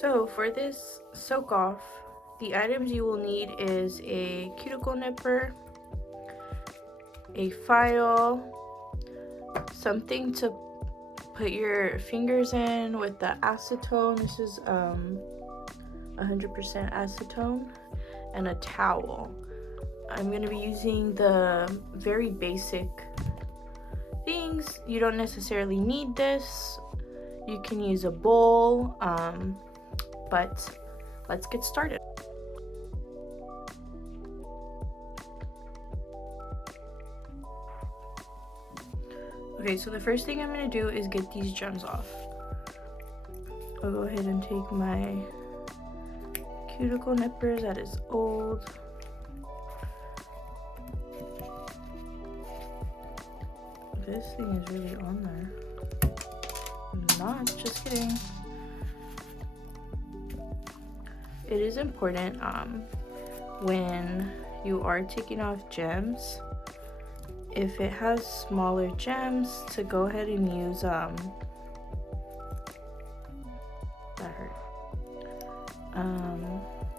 So for this soak off, the items you will need is a cuticle nipper, a file, something to put your fingers in with the acetone. This is 100% acetone, and a towel. I'm going to be using the very basic things. You don't necessarily need this. You can use a bowl, but let's get started. Okay, so the first thing I'm going to do is get these gems off. I'll go ahead and take my cuticle nippers that is old. This thing is really on there. Not, just kidding. It is important when you are taking off gems, if it has smaller gems, to go ahead and use that hurt.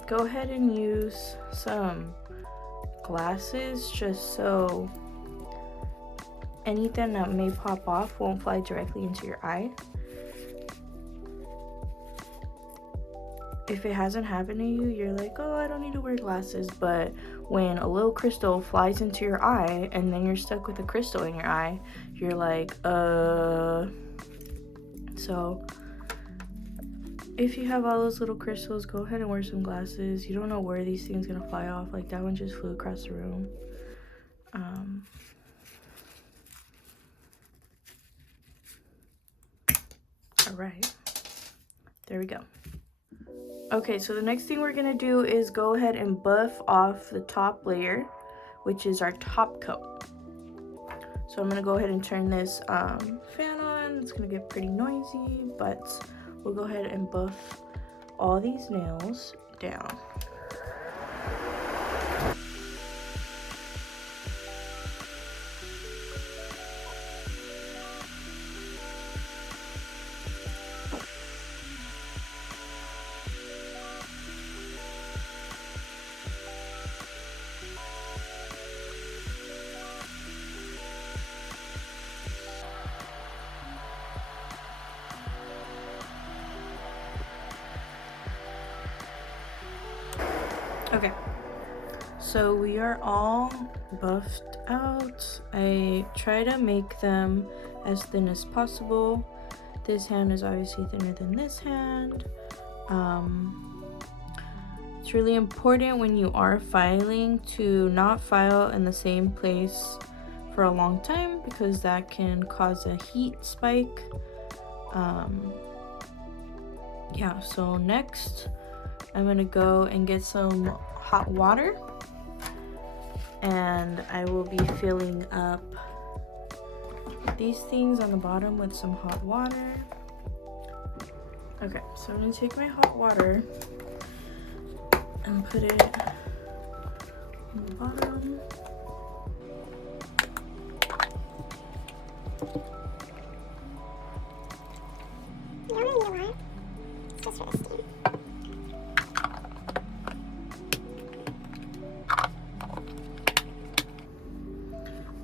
Go ahead and use some glasses, just so anything that may pop off won't fly directly into your eye. If it hasn't happened to you, you're like, oh, I don't need to wear glasses. But when a little crystal flies into your eye and then you're stuck with a crystal in your eye, you're like, So if you have all those little crystals, go ahead and wear some glasses. You don't know where these things gonna fly off. Like that one just flew across the room. All right, there we go. Okay, so the next thing we're gonna do is go ahead and buff off the top layer, which is our top coat. So I'm gonna go ahead and turn this fan on. It's gonna get pretty noisy, but we'll go ahead and buff all these nails down. Okay, so we are all buffed out. I try to make them as thin as possible. This hand is obviously thinner than this hand. It's really important when you are filing to not file in the same place for a long time, because that can cause a heat spike. Yeah, so next I'm gonna go and get some hot water, and I will be filling up these things on the bottom with some hot water. Okay, so I'm gonna take my hot water and put it on the bottom. You don't really need a lot. It's just for the steam.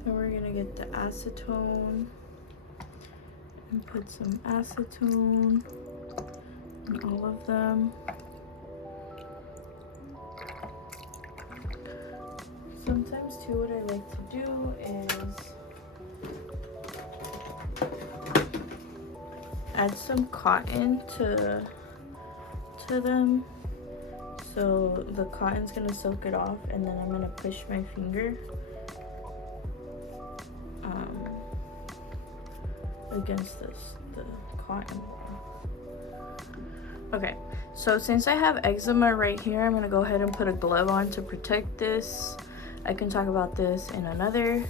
Then we're gonna get the acetone and put some acetone in all of them. Sometimes too, what I like to do is add some cotton to them, so the cotton's gonna soak it off, and then I'm gonna push my finger against the cotton. Okay, so since I have eczema right here, I'm gonna go ahead and put a glove on to protect this. I can talk about this in another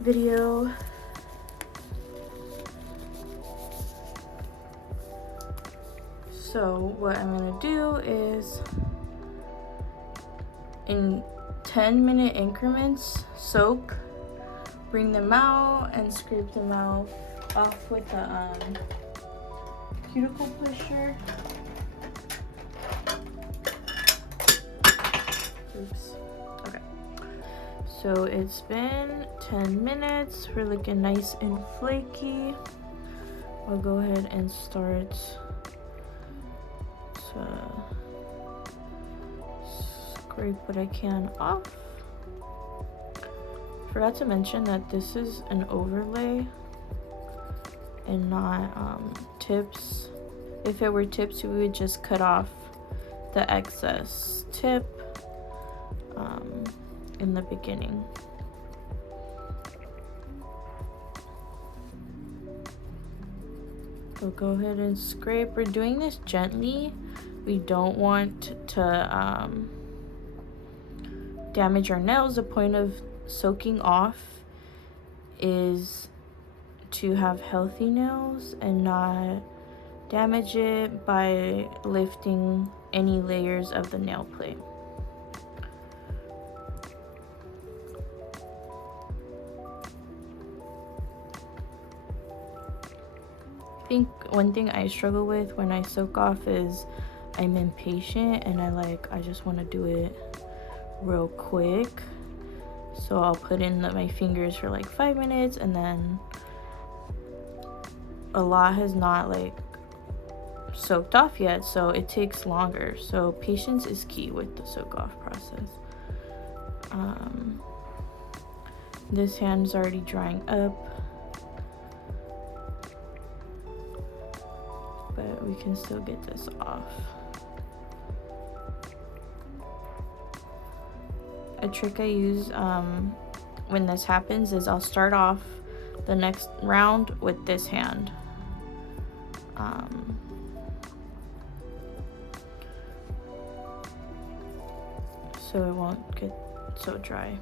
video. So what I'm gonna do is, in 10-minute increments, soak, bring them out, and scrape them out off with the cuticle pusher. Oops. Okay. So it's been 10 minutes. We're looking nice and flaky. I'll go ahead and start to scrape what I can off. Forgot to mention that this is an overlay and not tips. If it were tips, we would just cut off the excess tip in the beginning. So go ahead and scrape. We're doing this gently. We don't want to damage our nails. The point of soaking off is to have healthy nails and not damage it by lifting any layers of the nail plate. I think one thing I struggle with when I soak off is I'm impatient and I just want to do it real quick. So I'll put in my fingers for like 5 minutes, and then a lot has not soaked off yet, so it takes longer. So patience is key with the soak off process. This hand's already drying up, but we can still get this off. A trick I use when this happens is I'll start off the next round with this hand. So it won't get so dry.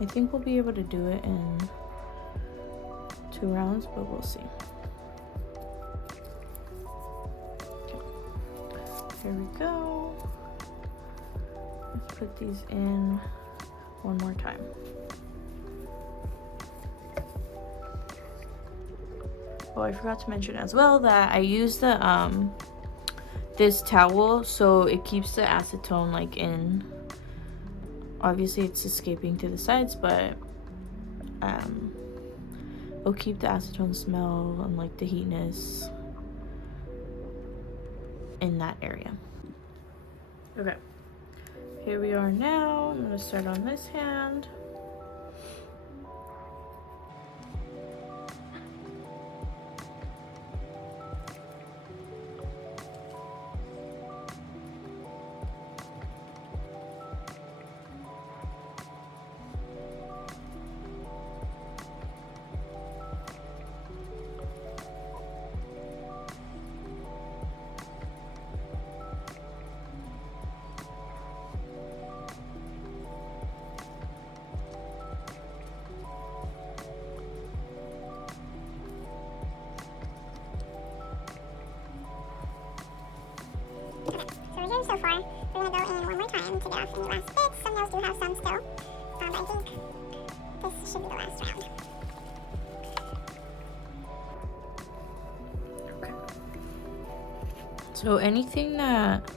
I think we'll be able to do it in 2 rounds, but we'll see. Here we go. Let's put these in one more time. Oh, I forgot to mention as well that I use the this towel so it keeps the acetone in. Obviously it's escaping to the sides, but it'll keep the acetone smell and the heatness in that area. Okay, here we are now. I'm gonna start on this hand. So far, we're going to go in one more time to get off any last bits. Some nails do have some still, but I think this should be the last round. Okay. So anything that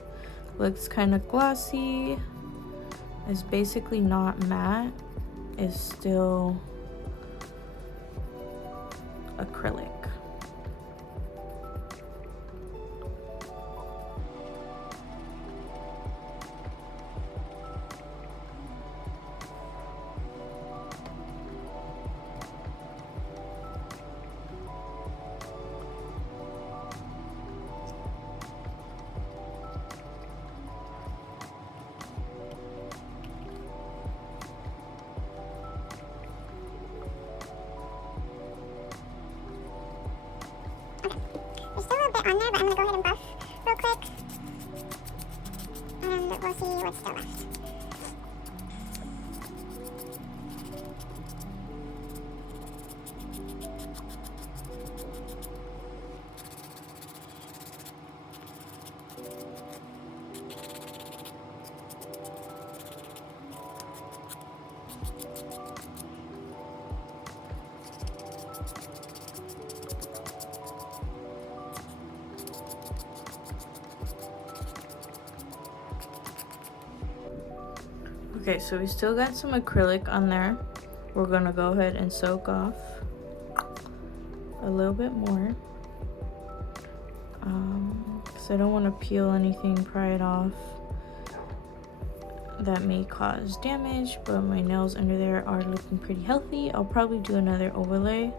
looks kind of glossy, is basically not matte, is still acrylic. There's still a bit on there, but I'm going to go ahead and buff real quick. And we'll see what's still left. Okay, so we still got some acrylic on there. We're gonna go ahead and soak off a little bit more. Because I don't want to peel anything, pry it off. That may cause damage, but my nails under there are looking pretty healthy. I'll probably do another overlay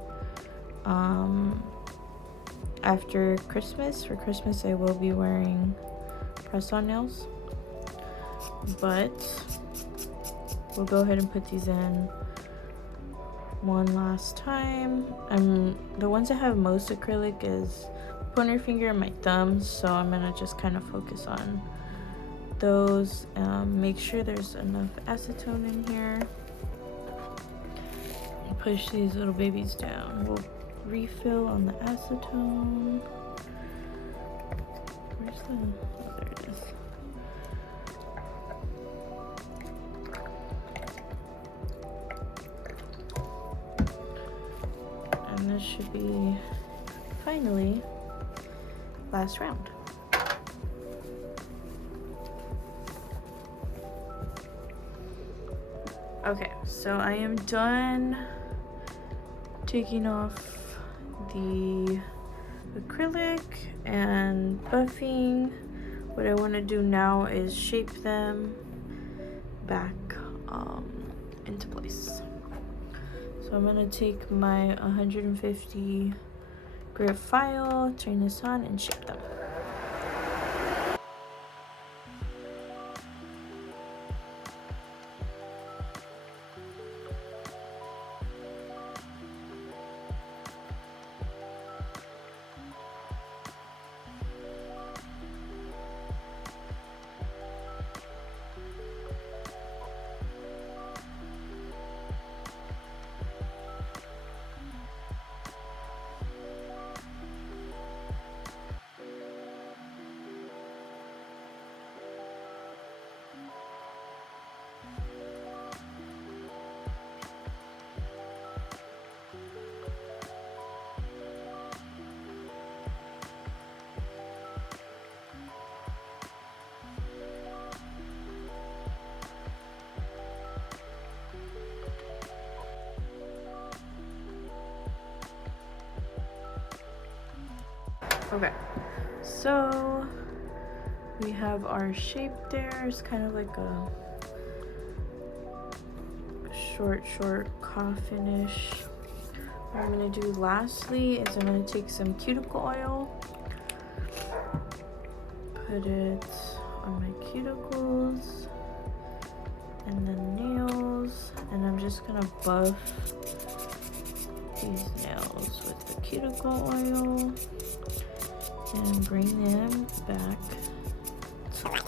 after Christmas. For Christmas, I will be wearing press-on nails, but we'll go ahead and put these in one last time. The ones that have most acrylic is pointer finger and my thumbs, so I'm gonna just kind of focus on those. Make sure there's enough acetone in here. Push these little babies down. We'll refill on the acetone. Where's the, oh, there it is. And this should be finally last round. Okay, so I am done taking off the acrylic and buffing. What I want to do now is shape them back into place. So I'm going to take my 150 grit file, turn this on, and shape them. Okay, so we have our shape there. It's kind of like a short coffin-ish. What I'm gonna do lastly is I'm gonna take some cuticle oil, put it on my cuticles and then nails, and I'm just gonna buff these nails with the cuticle oil and bring them back to life.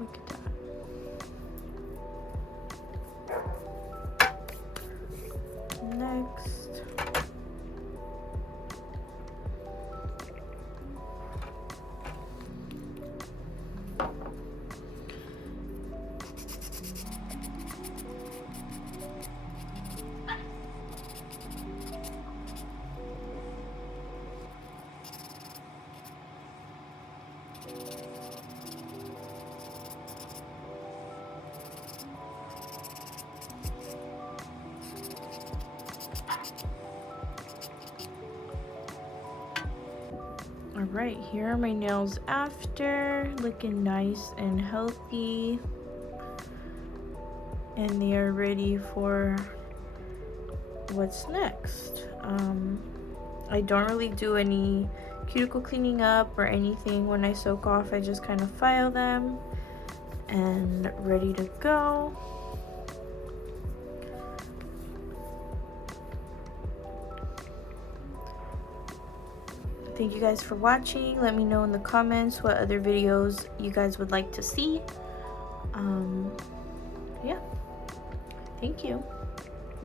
Look at that. Next. Alright, here are my nails after, looking nice and healthy, and they are ready for what's next. I don't really do any cuticle cleaning up or anything when I soak off. I just kind of file them and ready to go. Thank you guys for watching. Let me know in the comments what other videos you guys would like to see. Yeah, thank you.